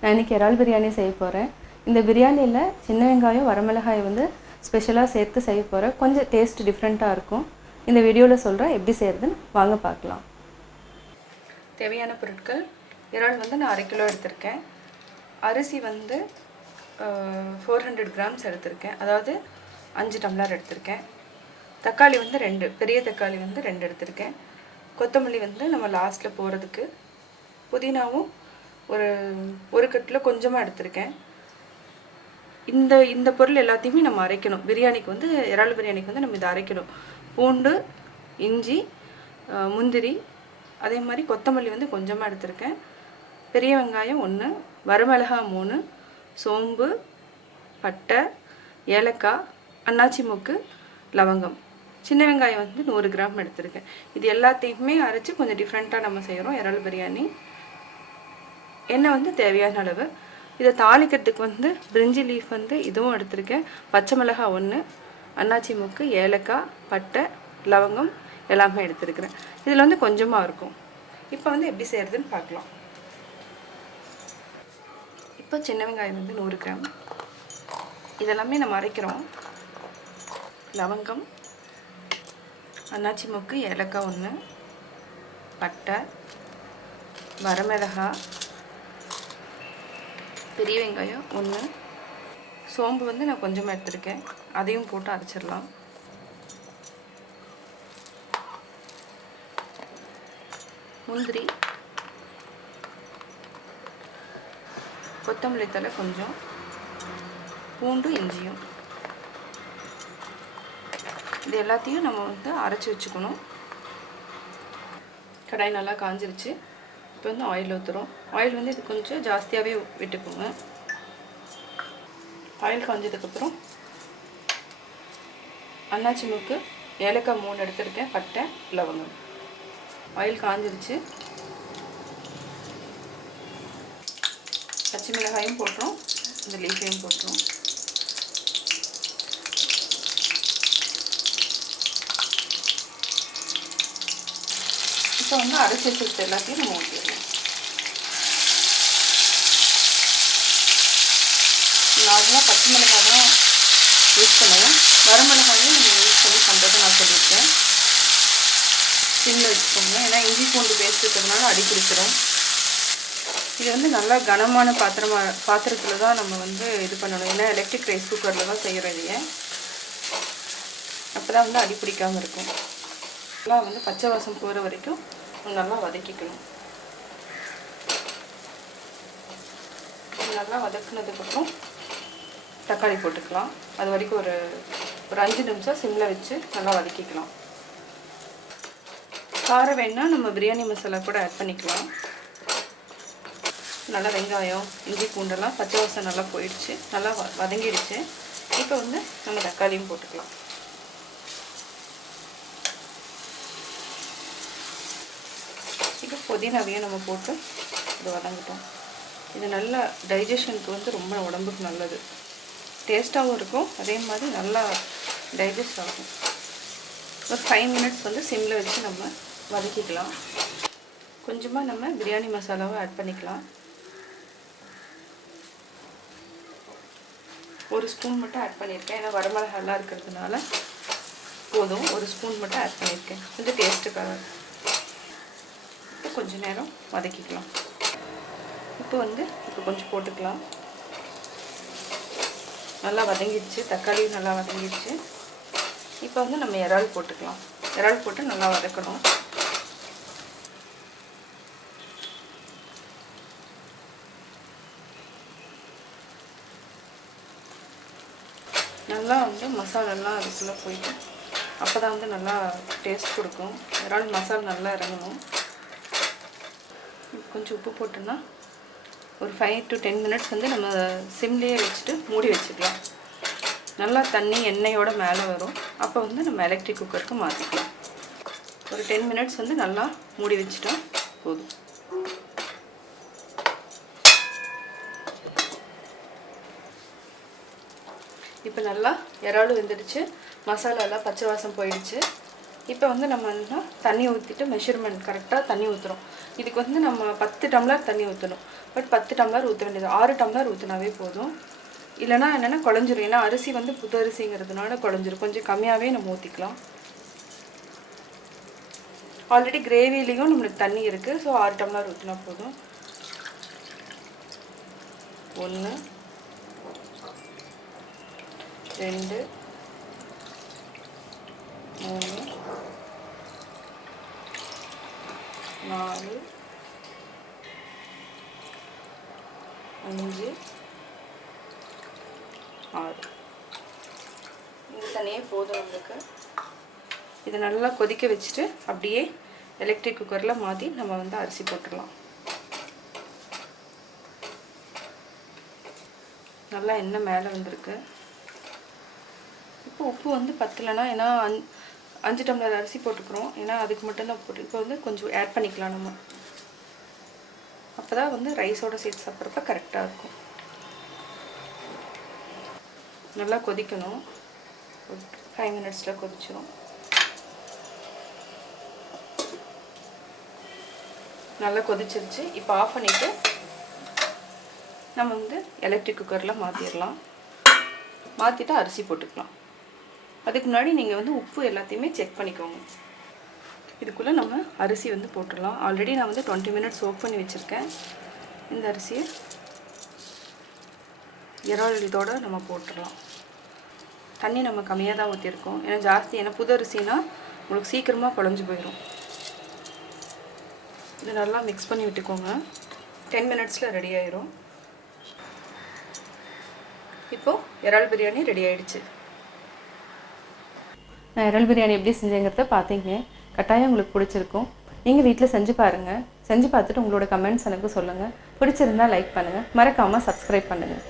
நான் இன்றைக்கி இறால் பிரியாணி செய்ய போகிறேன் இந்த பிரியாணியில் சின்ன வெங்காயம் வரமிளகாய் வந்து ஸ்பெஷலாக சேர்த்து செய்ய போகிறேன் கொஞ்சம் டேஸ்ட் டிஃப்ரெண்ட்டாக இருக்கும். இந்த வீடியோவில் சொல்கிறேன் எப்படி செய்கிறதுன்னு வாங்க பார்க்கலாம். தேவையான பொருட்கள். இறால் வந்து நான் அரை கிலோ எடுத்திருக்கேன். அரிசி வந்து ஃபோர் ஹண்ட்ரட் கிராம்ஸ் எடுத்திருக்கேன். அதாவது அஞ்சு டம்ளர் எடுத்திருக்கேன். தக்காளி வந்து ரெண்டு பெரிய தக்காளி வந்து ரெண்டு எடுத்திருக்கேன். கொத்தமல்லி வந்து நம்ம லாஸ்ட்டில் போகிறதுக்கு புதினாவும் ஒரு ஒரு கட்டில் கொஞ்சமாக எடுத்திருக்கேன். இந்த இந்த பொருள் எல்லாத்தையுமே நம்ம அரைக்கணும். பிரியாணிக்கு வந்து இறால் பிரியாணிக்கு வந்து நம்ம இதை அரைக்கணும். பூண்டு இஞ்சி முந்திரி அதே மாதிரி கொத்தமல்லி வந்து கொஞ்சமாக எடுத்திருக்கேன். பெரிய வெங்காயம் ஒன்று வரமிளகா மூணு சோம்பு பட்டை ஏலக்காய் அன்னாச்சி மூக்கு லவங்கம். சின்ன வெங்காயம் வந்து நூறு கிராம் எடுத்திருக்கேன். இது எல்லாத்தையுமே அரைச்சி கொஞ்சம் டிஃப்ரெண்ட்டாக நம்ம செய்கிறோம் இறால் பிரியாணி. எண்ணெய் வந்து தேவையான அளவு. இதை தாளிக்கிறதுக்கு வந்து பிரிஞ்சி லீஃப் வந்து இதுவும் எடுத்திருக்கேன். பச்சை மிளகாய் ஒன்று அன்னாச்சி மூக்கு ஏலக்காய் பட்டை லவங்கம் எல்லாமே எடுத்துருக்குறேன். இதில் வந்து கொஞ்சமாக இருக்கும். இப்போ வந்து எப்படி செய்கிறதுன்னு பார்க்கலாம். இப்போ சின்ன வெங்காயம் வந்து நூறு கிராம். இதெல்லாமே நம்ம அரைக்கிறோம். லவங்கம் அன்னாச்சி மூக்கு ஏலக்காய் ஒன்று பட்டை வரமிளகாய் பெரிய வெங்காயம் ஒன்று சோம்பு வந்து நான் கொஞ்சமாக எடுத்திருக்கேன். அதையும் போட்டு அரைச்சிடலாம். முந்திரி. கொத்தமல்லி தழை கொஞ்சம். பூண்டு இஞ்சியும். இது எல்லாத்தையும் நம்ம வந்து அரைச்சி வச்சுக்கணும். கடாய் நல்லா காஞ்சிருச்சு. இப்போ வந்து ஆயில் ஊற்றுறோம் ஆயில் வந்து இது கொஞ்சம் ஜாஸ்தியாகவே விட்டுக்கோங்க. ஆயில் காஞ்சதுக்கப்புறம் அன்னாச்சி மூக்கு ஏலக்காய் மூணு எடுத்துருக்கேன். பட்டை லவங்கம். ஆயில் காஞ்சிருச்சு. பச்சை மிளகாயும் போட்டுரும் இந்த லீஃபையும் போட்டுரும் இப்போ வந்து அரைச்சி வச்சுட்டு எல்லாத்தையும் நம்ம ஊற்றிடலாம் நார்மலாக பச்சை மிளகாய் தான் யூஸ் பண்ணுவேன் வரமிளகாயும் நம்ம யூஸ் பண்ணி பண்ணுறதை நான் சொல்லியிருக்கேன் சிம்மில் வச்சுக்கோங்க ஏன்னா இஞ்சி பூண்டு பேஸ்ட் இருக்கிறதுனால அடி பிடிச்சிடும் இது வந்து நல்லா கனமான பாத்திரமா பாத்திரத்தில் தான் நம்ம வந்து இது பண்ணணும் ஏன்னா எலக்ட்ரிக் ரைஸ் குக்கரில் தான் செய்கிறது அப்போ தான் வந்து அடி பிடிக்காமல் இருக்கும் நல்லா வந்து பச்சை வாசம் போகிற வரைக்கும் நல்லா வதக்கிக்கணும். நல்லா வதக்குனதுக்கப்புறம் தக்காளி போட்டுக்கலாம். அது வரைக்கும் ஒரு ஒரு அஞ்சு நிமிஷம் சிம்மில் வச்சு நல்லா வதக்கிக்கலாம். காரம் வேணால் நம்ம பிரியாணி மசாலா கூட ஆட் பண்ணிக்கலாம். நல்லா வெங்காயம் இஞ்சி பூண்டெல்லாம் பச்சை வாசம் நல்லா போயிடுச்சு. நல்லா வ வதங்கிடுச்சு. இப்போ வந்து நம்ம தக்காளியும் போட்டுக்கலாம். புதினாவையும் நம்ம போட்டு இது வதங்கிட்டோம். இது நல்லா டைஜஷனுக்கு வந்து ரொம்ப உடம்புக்கு நல்லது. டேஸ்ட்டாகவும் இருக்கும். அதே மாதிரி நல்லா டைஜஸ்ட் ஆகும். ஒரு ஃபைவ் மினிட்ஸ் வந்து சிம்மில் வச்சு நம்ம வதக்கிக்கலாம். கொஞ்சமாக நம்ம பிரியாணி மசாலாவை ஆட் பண்ணிக்கலாம். ஒரு ஸ்பூன் மட்டும் ஆட் பண்ணியிருக்கேன். ஏன்னா வரமிளகாலாம் இருக்கிறதுனால போதும். ஒரு ஸ்பூன் மட்டும் ஆட் பண்ணியிருக்கேன். கொஞ்சம் டேஸ்ட்டுக்காக போட்டு கொஞ்ச நேரம் வதக்கிக்கலாம். இப்போ வந்து இப்போ கொஞ்சம் போட்டுக்கலாம். நல்லா வதங்கிடுச்சு. தக்காளியும் நல்லா வதங்கிடுச்சு. இப்போ வந்து நம்ம இறால் போட்டுக்கலாம். இறால் போட்டு நல்லா வதக்கணும். நல்லா வந்து மசாலெல்லாம் அதுக்குள்ளே போயிட்டு அப்போ தான் வந்து நல்லா டேஸ்ட் கொடுக்கும். இறால் மசாலா நல்லா இறங்கணும். கொஞ்சம் உப்பு போட்டோன்னா ஒரு ஃபைவ் டு டென் மினிட்ஸ் வந்து நம்ம சிம்லேயே வச்சுட்டு மூடி வச்சுக்கலாம். நல்லா தண்ணி எண்ணெயோட மேலே வரும். அப்போ வந்து நம்ம எலக்ட்ரிக் குக்கருக்கு மாற்றிக்கலாம் ஒரு டென் மினிட்ஸ் வந்து நல்லா மூடி வச்சுட்டா போதும். இப்போ நல்லா இறாலும் வெந்துடுச்சு. மசாலாலாம் பச்சை வாசம் போயிடுச்சு. இப்போ வந்து நம்ம வந்து தண்ணி ஊற்றிட்டு மெஷர்மெண்ட் கரெக்டாக தண்ணி ஊற்றுறோம் இதுக்கு வந்து நம்ம பத்து டம்ளர் தண்ணி ஊற்றணும் பட் பத்து டம்ளர் ஊற்ற வேண்டியது ஆறு டம்ளர் ஊற்றினாவே போதும். இல்லைனா என்னென்னா குழஞ்சிரும். ஏன்னா அரிசி வந்து புது அரிசிங்கிறதுனால குழஞ்சிரும். கொஞ்சம் கம்மியாகவே நம்ம ஊற்றிக்கலாம் ஆல்ரெடி கிரேவிலையும் நம்மளுக்கு தண்ணி இருக்குது ஸோ ஆறு டம்ளர் ஊற்றினா போதும். ஒன்று ரெண்டு மூணு நாலு அஞ்சு ஆறு இந்த போதும் நம்மளுக்கு இதை நல்லா கொதிக்க வச்சுட்டு அப்படியே எலக்ட்ரிக் குக்கரில் மாற்றி நம்ம வந்து அரிசி போட்டுடலாம் நல்லா எண்ணெய் மேலே வந்திருக்கு இப்போ உப்பு வந்து பத்தலைன்னா ஏன்னா அந் அஞ்சு டம்ளர் அரிசி போட்டுக்கிறோம். ஏன்னா அதுக்கு மட்டும்தான் போட்டு இப்போ வந்து கொஞ்சம் ஆட் பண்ணிக்கலாம் நம்ம. அப்போ தான் வந்து ரைஸோட சேர்த்து சாப்பிட்றப்ப கரெக்டாக இருக்கும். நல்லா கொதிக்கணும். ஒரு ஃபைவ் மினிட்ஸில் கொதிச்சிடும் நல்லா கொதிச்சிருச்சு. இப்போ ஆஃப் பண்ணிவிட்டு நம்ம வந்து எலக்ட்ரிக் குக்கரில் மாற்றிடலாம் மாற்றிட்டு அரிசி போட்டுக்கலாம். அதுக்கு முன்னாடி நீங்கள் வந்து உப்பு எல்லாத்தையுமே செக் பண்ணிக்கோங்க. இதுக்குள்ளே நம்ம அரிசி வந்து போட்டுடலாம். ஆல்ரெடி நான் வந்து டுவெண்ட்டி மினிட்ஸ் சோக் பண்ணி வச்சுருக்கேன். இந்த அரிசியை இறால் இதோட நம்ம போட்டுடலாம். தண்ணி நம்ம கம்மியாக தான் ஊற்றிருக்கோம் ஏன்னா ஜாஸ்தி ஏன்னா புது அரிசினா உங்களுக்கு சீக்கிரமாக குழஞ்சி போயிடும் இது நல்லா மிக்ஸ் பண்ணி விட்டுக்கோங்க. டென் மினிட்ஸில் ரெடி ஆயிரும். இப்போது இறால் பிரியாணி ரெடி ஆயிடுச்சு. இறால் பிரியாணி எப்படி செஞ்சேங்கிறத பார்த்தீங்க. கட்டாயம் உங்களுக்கு பிடிச்சிருக்கும். நீங்கள் வீட்டில் செஞ்சு பாருங்கள் செஞ்சு பார்த்துட்டு உங்களோட கமெண்ட்ஸ் எனக்கு சொல்லுங்கள் பிடிச்சிருந்தா லைக் பண்ணுங்கள் மறக்காமல் சப்ஸ்கிரைப் பண்ணுங்கள்